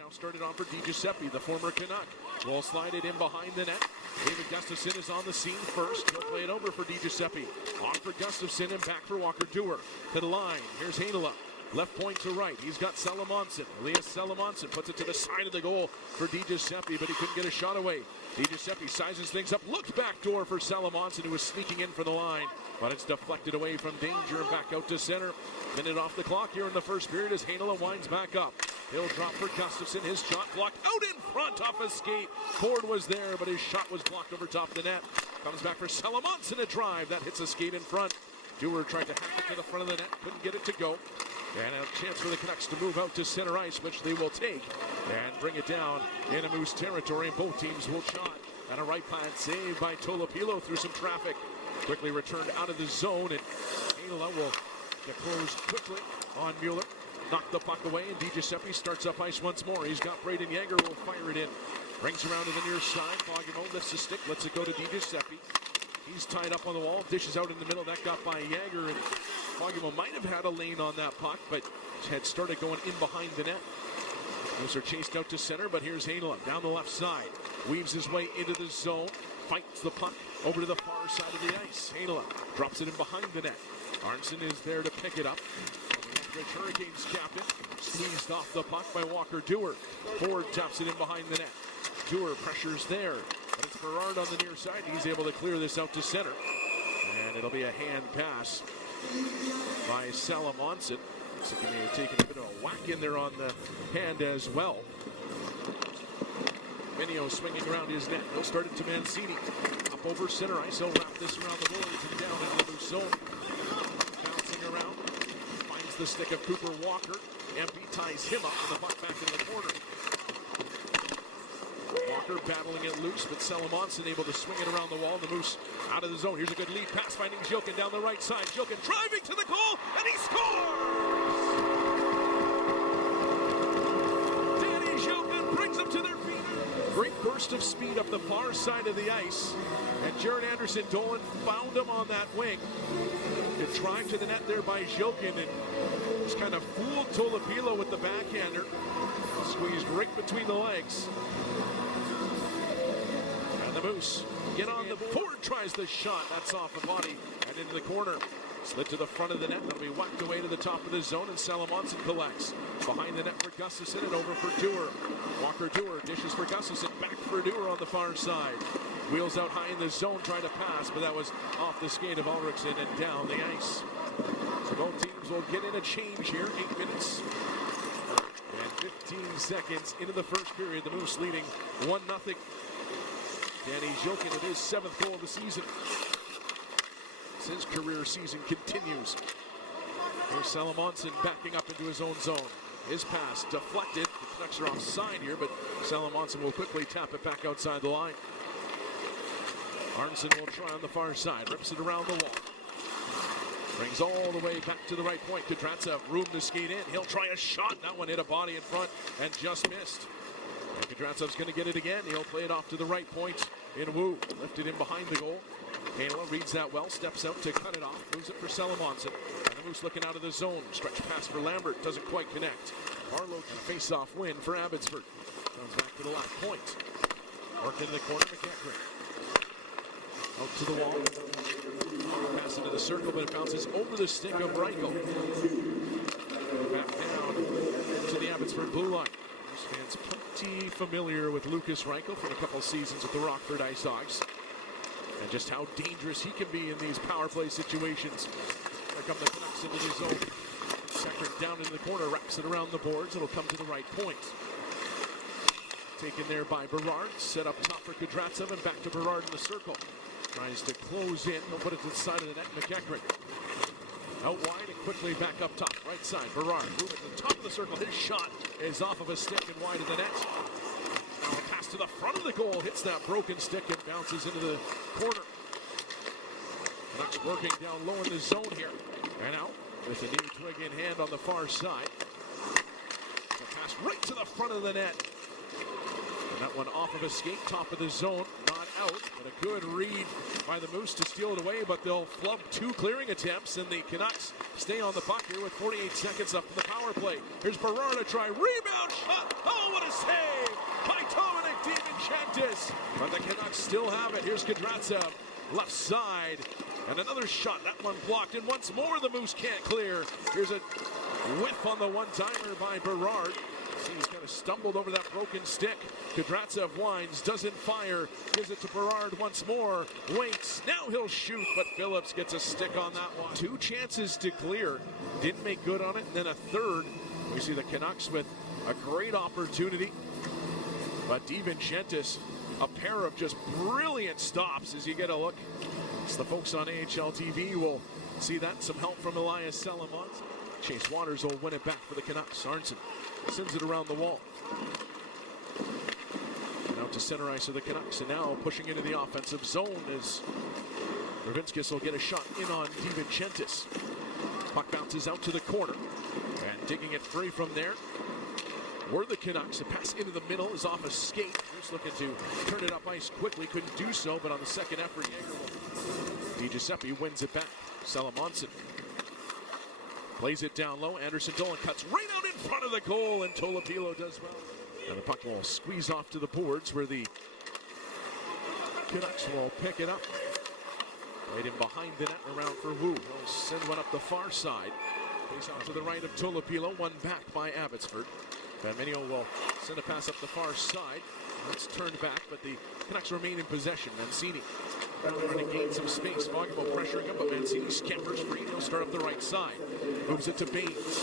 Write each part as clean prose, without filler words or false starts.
now started on for DiGiuseppe, the former Canuck. Will slide it in behind the net. David Gustafsson is on the scene first. He'll play it over for DiGiuseppe. On for Gustafsson and back for Walker Dewar. To the line. Here's Heinola. Left point to right. He's got Salomonsson. Elias Salomonsson puts it to the side of the goal for DiGiuseppe, but he couldn't get a shot away. DiGiuseppe sizes things up. Looks back door for Salomonsson, who was sneaking in for the line. But it's deflected away from danger and back out to center. Minute off the clock here in the first period as Heinola winds back up. He'll drop for Gustafsson. His shot blocked out in front off a skate. Ford was there, but his shot was blocked over top the net. Comes back for Salomonsson, a drive. That hits a skate in front. Dewar tried to hack it to the front of the net. Couldn't get it to go. And a chance for the Canucks to move out to center ice, which they will take and bring it down in a Moose territory. And both teams will shot. And a right pad saved by Tolopilo through some traffic. Quickly returned out of the zone, and Heinola will get closed quickly on Mueller. Knocked the puck away, and DiGiuseppe starts up ice once more. He's got Braden Yeager who will fire it in. Brings around to the near side. Fogemo lifts the stick, lets it go to DiGiuseppe. He's tied up on the wall, dishes out in the middle. That got by Yeager, and Fogemo might have had a lane on that puck, but had started going in behind the net. Those are chased out to center, but here's Heinola down the left side. Weaves his way into the zone, fights the puck over to the far side of the ice. Heinola drops it in behind the net. Arnson is there to pick it up. The Hurricanes captain squeezed off the puck by Walker Dewar. Ford taps it in behind the net. Dewar pressures there, but it's Berard on the near side. He's able to clear this out to center. And it'll be a hand pass by Salomonsson. Looks like he may have taken a bit of a whack in there on the hand as well. Minio swinging around his net. He'll start it to Mancini. Up over center ice. He'll wrap this around the boards and down into the Moose zone. Bouncing around. Finds the stick of Cooper Walker. MP ties him up and the puck back in the corner. Walker battling it loose, but Salomonsson able to swing it around the wall. The Moose out of the zone. Here's a good lead pass finding Jilkin down the right side. Jilkin driving to the goal, and he scores! Danny Jilkin brings them to their feet. Great burst of speed up the far side of the ice. And Jared Anderson Dolan found him on that wing. It drive to the net there by Jilkin, and just kind of fooled Tolopilo with the backhander. Squeezed right between the legs. And the Moose get on the board. Ford tries the shot. That's off the body and into the corner. Slid to the front of the net. That'll be whacked away to the top of the zone, and Salomonsson collects. Behind the net for Gustafsson and over for Dewar. Walker Dewar dishes for Gustafsson. Back for Dewar on the far side. Wheels out high in the zone, trying to pass, but that was off the skate of Ulrichsen and down the ice. So both teams will get in a change here. 8 minutes and 15 seconds into the first period. The Moose leading 1-0. Danny Jilkin with his 7th goal of the season. His career season continues. Here's Salomonsson backing up into his own zone. His pass deflected. The Canucks are offside here, but Salomonsson will quickly tap it back outside the line. Arnson will try on the far side. Rips it around the wall. Brings all the way back to the right point. Kudratsev room to skate in. He'll try a shot. That one hit a body in front and just missed. And Kudratsev's going to get it again. He'll play it off to the right point in Wu. Lifted in behind the goal. Heinola reads that well. Steps out to cut it off. Moves it for Salomonsson. And the Moose looking out of the zone. Stretch pass for Lambert. Doesn't quite connect. Harlow can face-off win for Abbotsford. Comes back to the left point. Worked into the corner. McEachran. Out to the wall. Pass into the circle, but it bounces over the stick of Reichel. Back down to the Abbotsford blue line. This fan's pretty familiar with Lucas Reichel from a couple seasons with the Rockford Ice Dogs. And just how dangerous he can be in these power play situations. There come the Canucks into the zone. Separate down into the corner, wraps it around the boards. It'll come to the right point. Taken there by Berard. Set up top for Kudratsev and back to Berard in the circle. Tries to close in. He'll put it to the side of the net. McEachran. Out wide and quickly back up top. Right side. Berard moving to the top of the circle. His shot is off of a stick and wide of the net. Now a pass to the front of the goal. Hits that broken stick and bounces into the corner. Canucks working down low in the zone here. And out with a new twig in hand on the far side. The pass right to the front of the net. And that one off of a skate, top of the zone, not out, but a good read by the Moose to steal it away, but they'll flub 2 clearing attempts, and the Canucks stay on the puck here with 48 seconds up in the power play. Here's Berard to try, rebound! rebound shot. Oh, what a save by Dominic DiVincentis. But the Canucks still have it. Here's Kudratsev, left side. And another shot, that one blocked. And once more, the Moose can't clear. Here's a whiff on the one-timer by Berard. See, he's kind of stumbled over that broken stick. Kudratsev winds, doesn't fire. Gives it to Berard once more. Waits. Now he'll shoot, but Phillips gets a stick on that one. 2 chances to clear. Didn't make good on it. And then a third. We see the Canucks with a great opportunity. But DiVincentis, a pair of just brilliant stops as you get a look. It's the folks on AHL TV will see that. Some help from Elias Salomonsson. Chase Waters will win it back for the Canucks. Arnson sends it around the wall. And out to center ice of the Canucks. And now pushing into the offensive zone as Ravinskis will get a shot in on DiVincentis. Puck bounces out to the corner. And digging it free from there were the Canucks. A pass into the middle is off a skate. Just looking to turn it up ice quickly. Couldn't do so, but on the second effort, DiGiuseppe wins it back. Salomonsson plays it down low. Anderson Dolan cuts right out in front of the goal, and Tolopilo does well. And the puck will squeeze off to the boards where the Canucks will pick it up. Right in behind the net, around for Wu. He'll send one up the far side. Face off to the right of Tolopilo, one back by Abbotsford. Van Minio will send a pass up the far side. That's turned back, but the Canucks remain in possession. Mancini trying to gain some space. Fogamo pressuring him, but Mancini scampers free. He'll start up the right side. Moves it to Baines.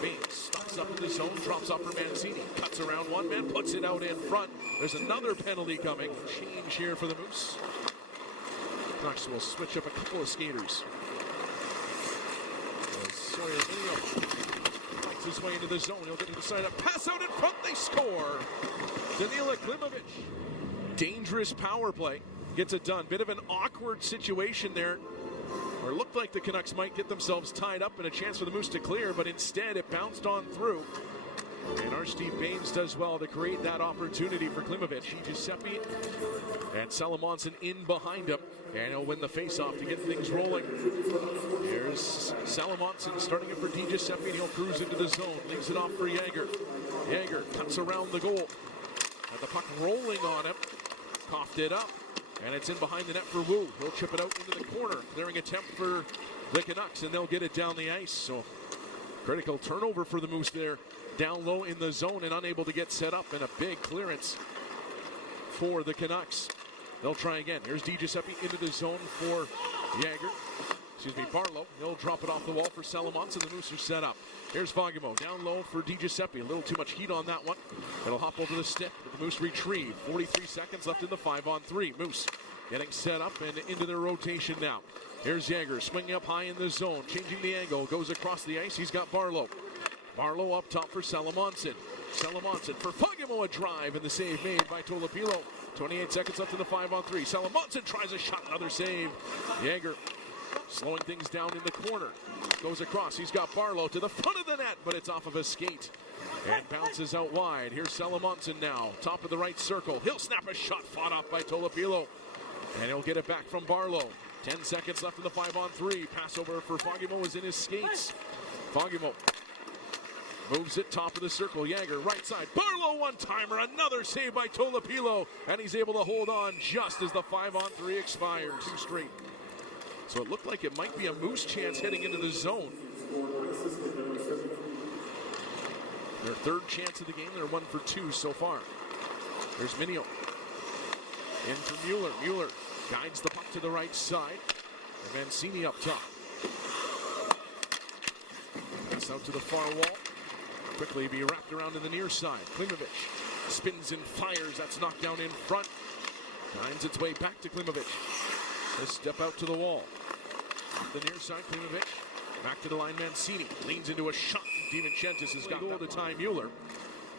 Baines stops up in the zone, drops off for Mancini. Cuts around one man, puts it out in front. There's another penalty coming. Change here for the Moose. Canucks will switch up a couple of skaters. Sawyer Minio fights his way into the zone. He'll get to the side up. Pass out in front. They score. Danila Klimovich. Dangerous power play. Gets it done. Bit of an awkward situation there, where it looked like the Canucks might get themselves tied up and a chance for the Moose to clear, but instead it bounced on through. And Steve Baines does well to create that opportunity for Klimovich. Giuseppe and Salomonsson in behind him. And he'll win the faceoff to get things rolling. Here's Salomonsson starting it for DiGiuseppe, and he'll cruise into the zone. Leaves it off for Jäger. Jäger cuts around the goal. And the puck rolling on him. Coughed it up. And it's in behind the net for Wu. He'll chip it out into the corner. Clearing attempt for the Canucks, and they'll get it down the ice. So critical turnover for the Moose there. Down low in the zone and unable to get set up, and a big clearance for the Canucks. They'll try again. Here's DiGiuseppe into the zone for Barlow. He'll drop it off the wall for Salomonsson. The Moose are set up. Here's Fogamo down low for DiGiuseppe. A little too much heat on that one. It'll hop over the stick, but the Moose retrieve. 43 seconds left in the 5-on-3. Moose getting set up and into their rotation now. Here's Jäger swinging up high in the zone, changing the angle, goes across the ice. He's got Barlow. Barlow up top for Salomonsson. Salomonsson for Fogamo, a drive, and the save made by Tolopilo. 28 seconds left in the 5-on-3. Salomonsson tries a shot, another save. Jäger slowing things down in the corner. Goes across, he's got Barlow to the front of the net, but it's off of a skate. And bounces out wide. Here's Salomonsson now, top of the right circle. He'll snap a shot, fought off by Tolopilo. And he'll get it back from Barlow. 10 seconds left in the 5-on-3. Pass over for Fogamo is in his skates. Fogamo moves it top of the circle. Jäger, right side. Barlow one-timer. Another save by Tolopilo. And he's able to hold on just as the 5-on-3 expires. 2 straight. So it looked like it might be a Moose chance heading into the zone. Their third chance of the game. They're 1 for 2 so far. There's Minio. In for Mueller. Mueller guides the puck to the right side. And Mancini up top. Pass out to the far wall. Quickly be wrapped around to the near side. Klimovich spins and fires. That's knocked down in front. Finds its way back to Klimovich. Let's step out to the wall. The near side, Klimovich. Back to the line, Mancini. Leans into a shot. DiVincentis has got goal to tie Mueller.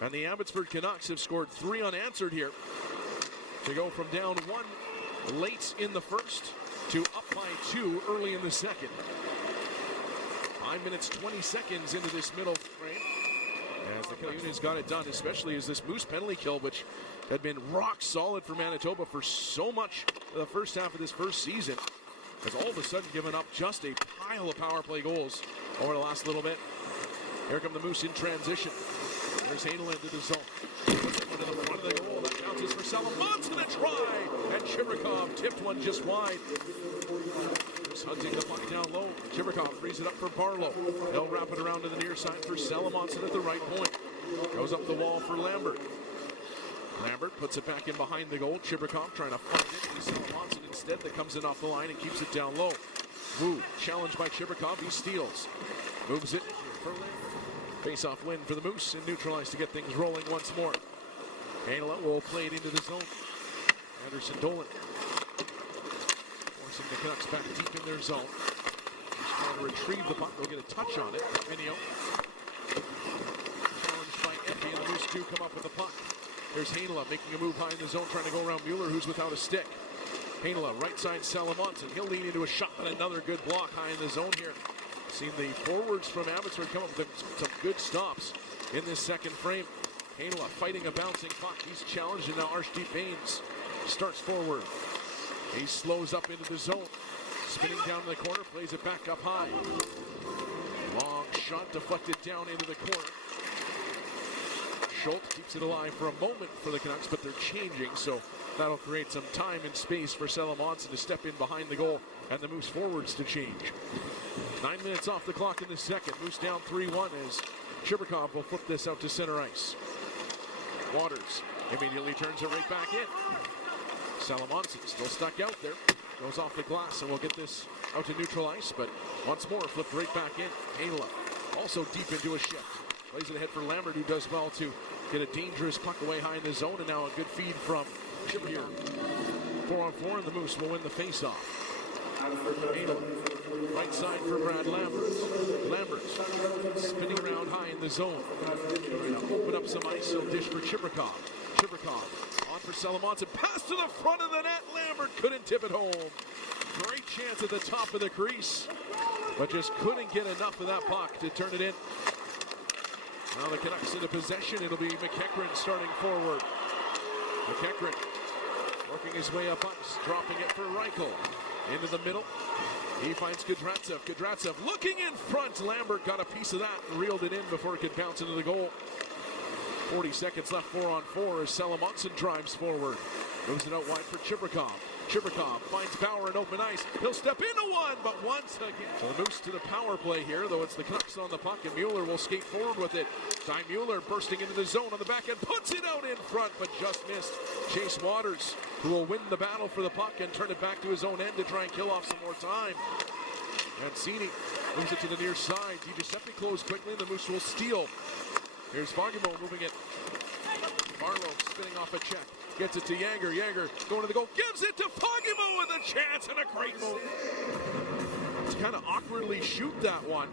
And the Abbotsford Canucks have scored 3 unanswered here. To go from down 1 late in the first to up by 2 early in the second. 5 minutes, 20 seconds into this middle frame. As the Canucks got it done, especially as this Moose penalty kill, which had been rock solid for Manitoba for so much of the first half of this first season, has all of a sudden given up just a pile of power play goals over the last little bit. Here come the Moose in transition. There's Hanel into the zone. Into the front of the goal. That bounces for Salomonsson. A try. And Chibrikov tipped one just wide. Just hunting the puck down low. Chibrikov frees it up for Barlow. He'll wrap it around to the near side for Salomonsson at the right point. Goes up the wall for Lambert. Lambert puts it back in behind the goal. Chibrikov trying to find it. It's Salomonsson instead that comes in off the line and keeps it down low. Wu challenged by Chibrikov. He steals. Moves it for Lambert. Face-off win for the Moose and neutralized to get things rolling once more. Hanel will play it into the zone. Anderson Dolan forcing the Canucks back deep in their zone. He's trying to retrieve the puck. They'll get a touch on it. Minio. Challenged by Epi, and the Moose do come up with the puck. There's Hanel making a move high in the zone, trying to go around Mueller, who's without a stick. Hanel, right side Salomonsson. He'll lean into a shot, but another good block high in the zone here. Seen the forwards from Abbotsford come up with some good stops in this second frame. Hanel fighting a bouncing puck. He's challenged, and now Arshdeep Baines starts forward. He slows up into the zone. Spinning down in the corner, plays it back up high. Long shot deflected down into the corner. Schultz keeps it alive for a moment for the Canucks, but they're changing, so that'll create some time and space for Salomonsson to step in behind the goal and the Moose forwards to change. 9 minutes off the clock in the second. Moose down 3-1 as Chibrikov will flip this out to center ice. Waters immediately turns it right back in. Salomonsson still stuck out there. Goes off the glass and we'll get this out to neutral ice, but once more flipped right back in. Hanel also deep into a shift. Plays it ahead for Lambert, who does well to get a dangerous puck away high in the zone, and now a good feed from Chip here. 4-on-4, and the Moose will win the faceoff. Hanel, right side for Brad Lambert. Lambert spinning around high in the zone. Trying to open up some ice, he'll dish for Chibrikov. Chibrikov on for Salomonsson. Pass to the front of the net. Lambert couldn't tip it home. Great chance at the top of the crease, but just couldn't get enough of that puck to turn it in. Now the Canucks into possession. It'll be McEachran starting forward. McEachran working his way up ice, dropping it for Reichel. Into the middle. He finds Kudratsev. Kudratsev looking in front. Lambert got a piece of that and reeled it in before it could bounce into the goal. 40 seconds left, 4-on-4 as Salomonsson drives forward. Moves it out wide for Chibrikov. Chibrikov finds Bauer in open ice. He'll step into one, but once again. So the Moose to the power play here, though it's the Canucks on the puck, and Mueller will skate forward with it. Ty Mueller bursting into the zone on the back end, puts it out in front, but just missed. Chase Waters, who will win the battle for the puck and turn it back to his own end to try and kill off some more time. Mancini moves it to the near side. DiGiuseppe closed quickly, and the Moose will steal. Here's Fagemo moving it. Barlow spinning off a check. Gets it to Yager. Yager going to the goal. Gives it to Fagemo with a chance and a great move. It's kind of awkwardly shoot that one.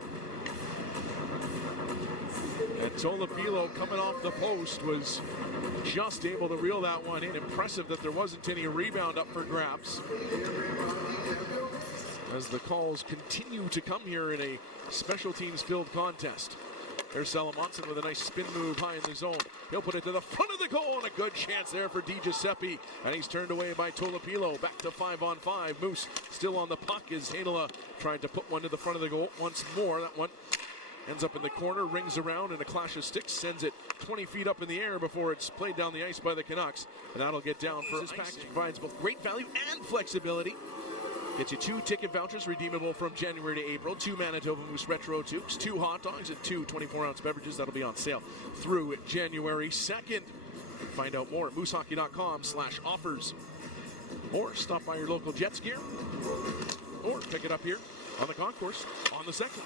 And Tolopilo coming off the post was just able to reel that one in. Impressive that there wasn't any rebound up for grabs. As the calls continue to come here in a special teams filled contest. There's Salomonsson with a nice spin move high in the zone. He'll put it to the front of the goal, and a good chance there for DiGiuseppe. And he's turned away by Tolopilo. Back to 5-on-5. Moose still on the puck as Hanel tried to put one to the front of the goal once more. That one ends up in the corner, rings around, and a clash of sticks sends it 20 feet up in the air before it's played down the ice by the Canucks. And that'll get down for this package. Provides both great value and flexibility. Gets you 2 ticket vouchers redeemable from January to April, 2 Manitoba Moose Retro Tubes, 2 hot dogs, and 2 24-ounce beverages. That'll be on sale through January 2nd. Find out more at moosehockey.com/offers. Or stop by your local Jets gear, or pick it up here on the concourse on the second.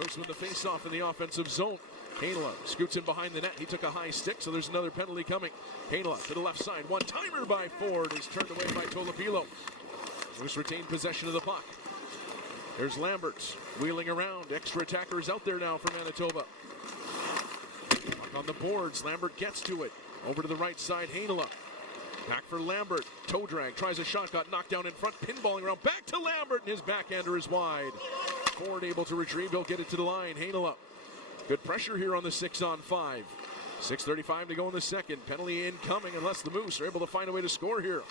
Moose with the face-off in the offensive zone. Hanel scoots in behind the net. He took a high stick, so there's another penalty coming. Hanel to the left side. One-timer by Ford is turned away by Tolopilo. Moose retained possession of the puck. There's Lambert wheeling around. Extra attackers out there now for Manitoba. Puck on the boards. Lambert gets to it. Over to the right side, Hanel. Back for Lambert. Toe drag. Tries a shot. Got knocked down in front. Pinballing around. Back to Lambert, and his backhander is wide. Ford able to retrieve. He'll get it to the line. Hanel. Good pressure here on the 6-on-5. 6:35 to go in the second. Penalty incoming unless the Moose are able to find a way to score here.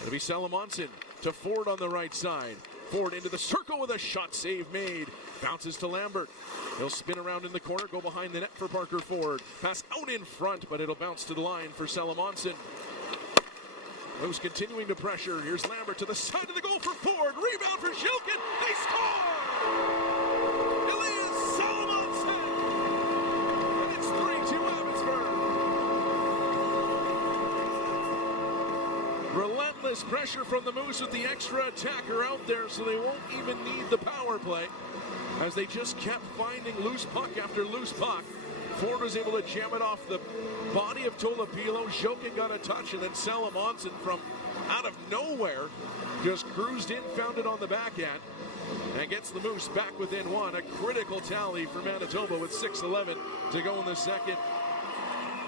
It'll be Salomonsson to Ford on the right side. Ford into the circle with a shot save made. Bounces to Lambert. He'll spin around in the corner, go behind the net for Parker Ford. Pass out in front, but it'll bounce to the line for Salomonsson. Moose continuing to pressure. Here's Lambert to the side of the goal for Ford. Rebound for Shilkin. They score! Elias Salomonsson! And it's 3-2 Abbotsford. Relentless pressure from the Moose with the extra attacker out there, so they won't even need the power play, as they just kept finding loose puck after loose puck. Ford was able to jam it off the body of Tolopilo. Jokin got a touch, and then Salomonsson from out of nowhere just cruised in, found it on the backhand, and gets the Moose back within one. A critical tally for Manitoba with 6:11 to go in the second.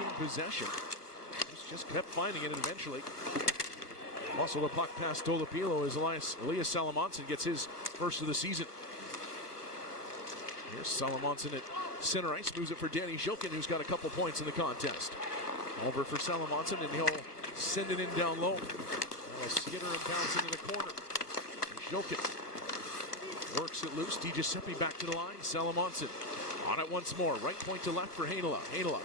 In possession. Just kept finding it, and eventually muscle the puck past Tolopilo as Elias Salomonsson gets his first of the season. Here's Salomonsson at center ice, moves it for Danny Jokin, who's got a couple points in the contest. Over for Salomonsson, and he'll send it in down low. Skitter and bounce into the corner. Jokin works it loose. DiGiuseppe back to the line. Salomonsson on it once more. Right point to left for Heinola. Heinola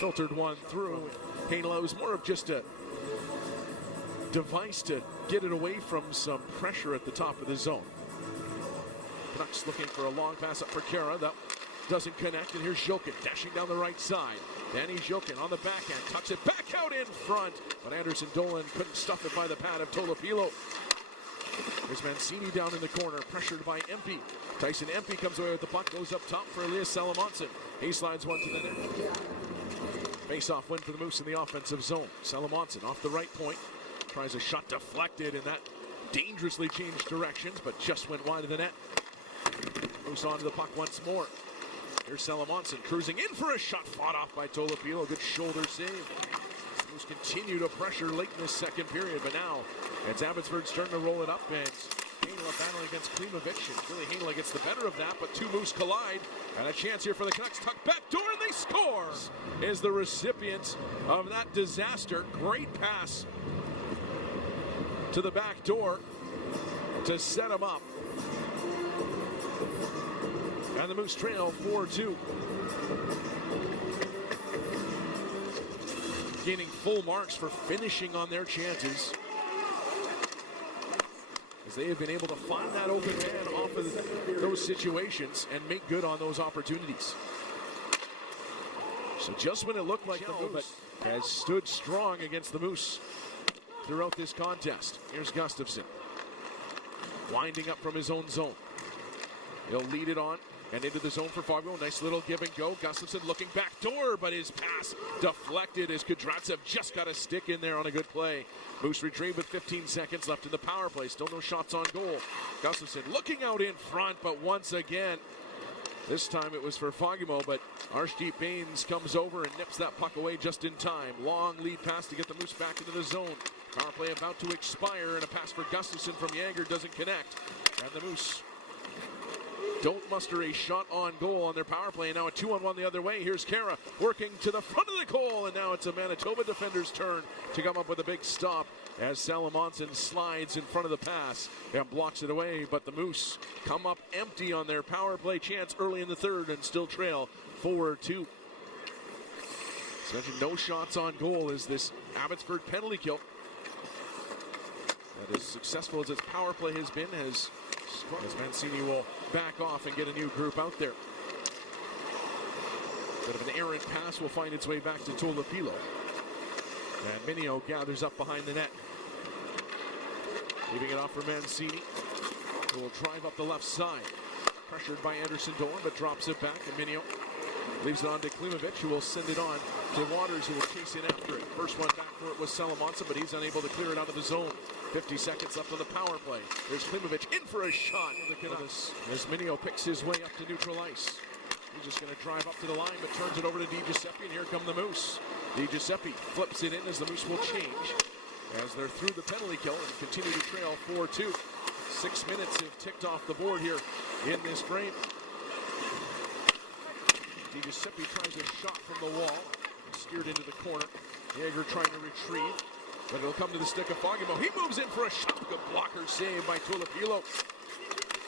filtered one through. Heinola was more of just a device to get it away from some pressure at the top of the zone. Canucks looking for a long pass up for Kara. That doesn't connect, and here's Jokin dashing down the right side. Danny Jokin on the backhand, tucks it back out in front, but Anderson Dolan couldn't stuff it by the pad of Tolopilo. There's Mancini down in the corner, pressured by Empey. Tyson Empey comes away with the puck, goes up top for Elias Salomonsson. He slides one to the net. Face-off win for the Moose in the offensive zone. Salomonsson off the right point, tries a shot deflected, and that dangerously changed directions, but just went wide of the net. Moose onto the puck once more. Here's Salomonsson cruising in for a shot, fought off by Tolopilo. Good shoulder save. Moose continue to pressure late in this second period, but now it's Abbotsford starting to roll it up, and Heinola battling against Klimovic, and really Heinola gets the better of that, but two Moose collide, and a chance here for the Canucks. Tuck back door, and they score! Is the recipient of that disaster. Great pass to the back door to set him up. And the Moose trail 4-2. Gaining full marks for finishing on their chances, as they have been able to find that open man off of those situations and make good on those opportunities. So just when it looked like the Moose has stood strong against the Moose throughout this contest. Here's Gustafsson winding up from his own zone. He'll lead it on and into the zone for Fargo. Nice little give and go. Gustafsson looking back door, but his pass deflected as Kudratsev just got a stick in there on a good play. Moose retrieved with 15 seconds left in the power play. Still no shots on goal. Gustafsson looking out in front, but once again, this time it was for Fagemo, but Arshdeep Baines comes over and nips that puck away just in time. Long lead pass to get the Moose back into the zone. Power play about to expire, and a pass for Gustafsson from Yager doesn't connect. And the Moose don't muster a shot on goal on their power play. And now a 2-on-1 the other way. Here's Kara working to the front of the goal, and now it's a Manitoba defender's turn to come up with a big stop as Salomonsson slides in front of the pass and blocks it away. But the Moose come up empty on their power play chance early in the third and still trail 4-2. As mentioned, no shots on goal as this Abbotsford penalty kill, that as successful as its power play has been, as Mancini will back off and get a new group out there. Bit of an errant pass will find its way back to Tolopilo. And Minio gathers up behind the net. Leaving it off for Mancini, who will drive up the left side. Pressured by Anderson Dolan, but drops it back, and Minio leaves it on to Klimovic, who will send it on to Waters, who will chase in after it. First one back for it was Salomonsson, but he's unable to clear it out of the zone. 50 seconds left on the power play. There's Klimovic in for a shot for the Canucks as Minio picks his way up to neutral ice. He's just going to drive up to the line, but turns it over to DiGiuseppe, and here come the Moose. DiGiuseppe flips it in as the Moose will change, as they're through the penalty kill and continue to trail 4-2. 6 minutes have ticked off the board here in this frame. DiGiuseppe tries a shot from the wall, steered into the corner. Yager trying to retrieve, but it'll come to the stick of Fagemo. He moves in for a shot. Good blocker save by Tolopilo.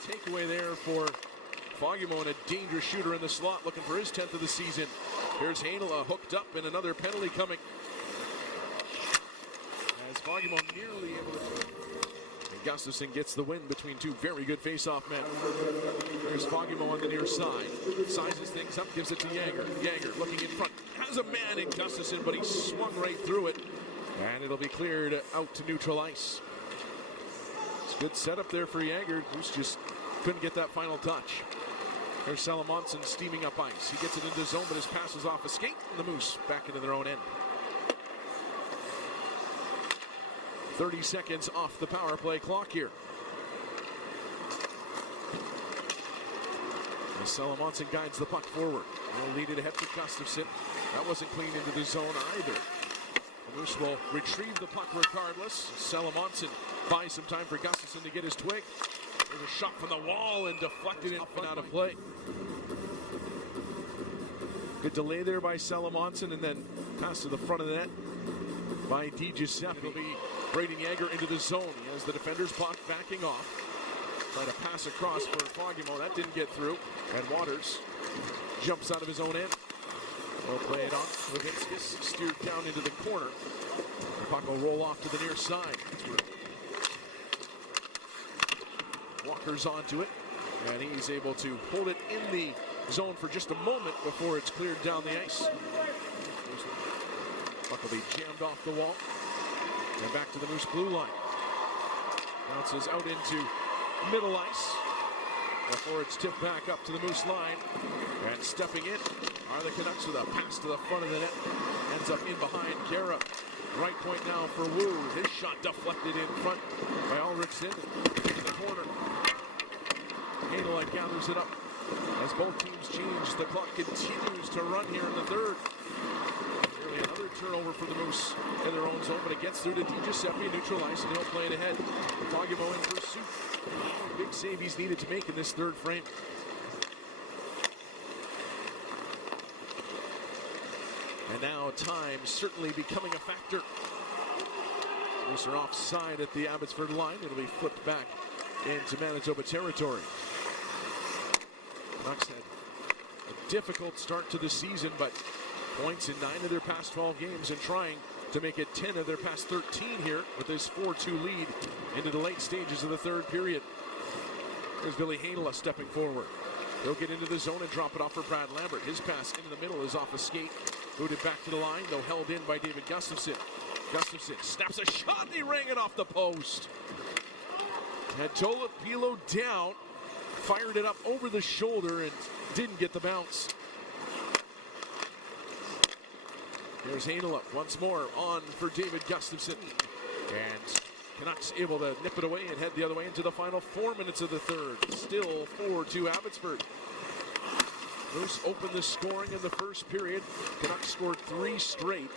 Takeaway there for Foggymo, a dangerous shooter in the slot, looking for his 10th of the season. Here's Heinola hooked up, and another penalty coming. As Foggymo nearly able to... And Gustafsson gets the win between two very good face-off men. There's Foggymo on the near side. Sizes things up, gives it to Jagger. Jagger looking in front. Has a man in Gustafsson, but he swung right through it. And it'll be cleared out to neutral ice. It's a good setup there for Jagger, who's just couldn't get that final touch. There's Salomonsson steaming up ice. He gets it into zone, but his pass is off a skate, and the Moose back into their own end. 30 seconds off the power play clock here. As Salomonsson guides the puck forward. He'll lead it ahead for Gustafsson. That wasn't clean into the zone either. The Moose will retrieve the puck regardless. Salomonsson buys some time for Gustafsson to get his twig. There's a shot from the wall and deflected in and out of play. Good delay there by Salomonsson, and then pass to the front of the net by DiGiuseppe. It'll be Braden Jagger into the zone. He has the defender's puck backing off. Trying to pass across for Foggymo. That didn't get through. And Waters jumps out of his own end. We'll play it on. Levinskis steered down into the corner. The puck will roll off to the near side. Walker's onto it, and he's able to hold it in the zone for just a moment before it's cleared down the ice. Puck will be jammed off the wall. And back to the Moose blue line. Bounces out into middle ice before it's tipped back up to the Moose line. And stepping in are the Canucks with a pass to the front of the net. Ends up in behind Kara. Right point now for Wu. His shot deflected in front by Ulrichsen. In the corner. Heinola gathers it up. As both teams change, the clock continues to run here in the third. Nearly another turnover for the Moose in their own zone, but it gets through to DiGiuseppe, neutral ice, and he'll play it ahead. Foggymo in pursuit. Big save he's needed to make in this third frame. And now time certainly becoming a factor. Moose are offside at the Abbotsford line. It'll be flipped back into Manitoba territory. Canucks had a difficult start to the season, but points in 9 of their past 12 games and trying to make it 10 of their past 13 here with this 4-2 lead into the late stages of the third period. There's Billy Heinola stepping forward. He'll get into the zone and drop it off for Brad Lambert. His pass into the middle is off a skate. Booted back to the line, though held in by David Gustafsson. Gustafsson snaps a shot and he rang it off the post. Had Tolopilo down, fired it up over the shoulder and didn't get the bounce. Here's Heinola once more on for David Gustafsson. And Canucks able to nip it away and head the other way into the final 4 minutes of the third. Still 4-2 Abbotsford. Moose opened the scoring in the first period. Canucks scored 3 straight.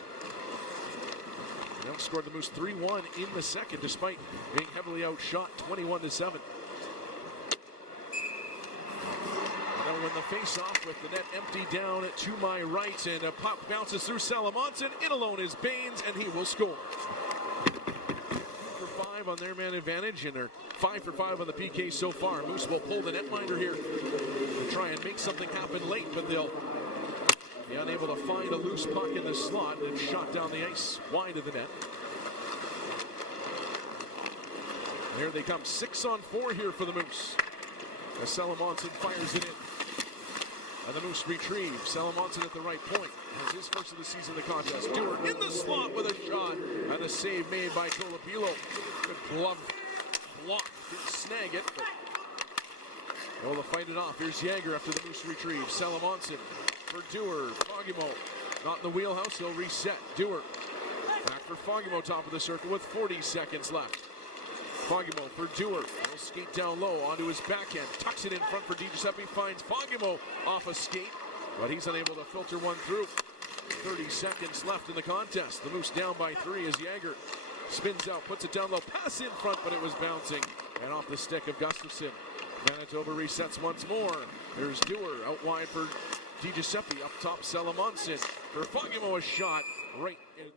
Canucks scored the Moose 3-1 in the second, despite being heavily outshot 21-7. Now win the face-off with the net empty down to my right, and a puck bounces through Salomonsson. In alone is Baines, and he will score. 2-for-5 on their man advantage, and they're 5-for-5 on the PK so far. Moose will pull the netminder here to try and make something happen late, but they'll be unable to find a loose puck in the slot, and shot down the ice wide of the net. And here they come, 6-on-4 here for the Moose. As Salomonsson fires it in. And the Moose retrieve. Salomonsson at the right point. Has his first of the season in the contest. Dewar in the slot with a shot. And a save made by Tolopilo. Good glove block. Didn't snag it, but able to fight it off. Here's Jagger after the Moose retrieve. Salomonsson for Dewar. Foggymo not in the wheelhouse. He'll reset. Dewar back for Foggymo, top of the circle with 40 seconds left. Foggymo for Dewar. He'll skate down low onto his backhand. Tucks it in front for DiGiuseppe. Finds Foggymo off a skate, but he's unable to filter one through. 30 seconds left in the contest. The Moose down by 3 as Jagger spins out, puts it down low. Pass in front, but it was bouncing and off the stick of Gustafsson. Manitoba resets once more. There's Dewar out wide for DiGiuseppe. Up top, Salomonsson. For Foggymo, a shot right in the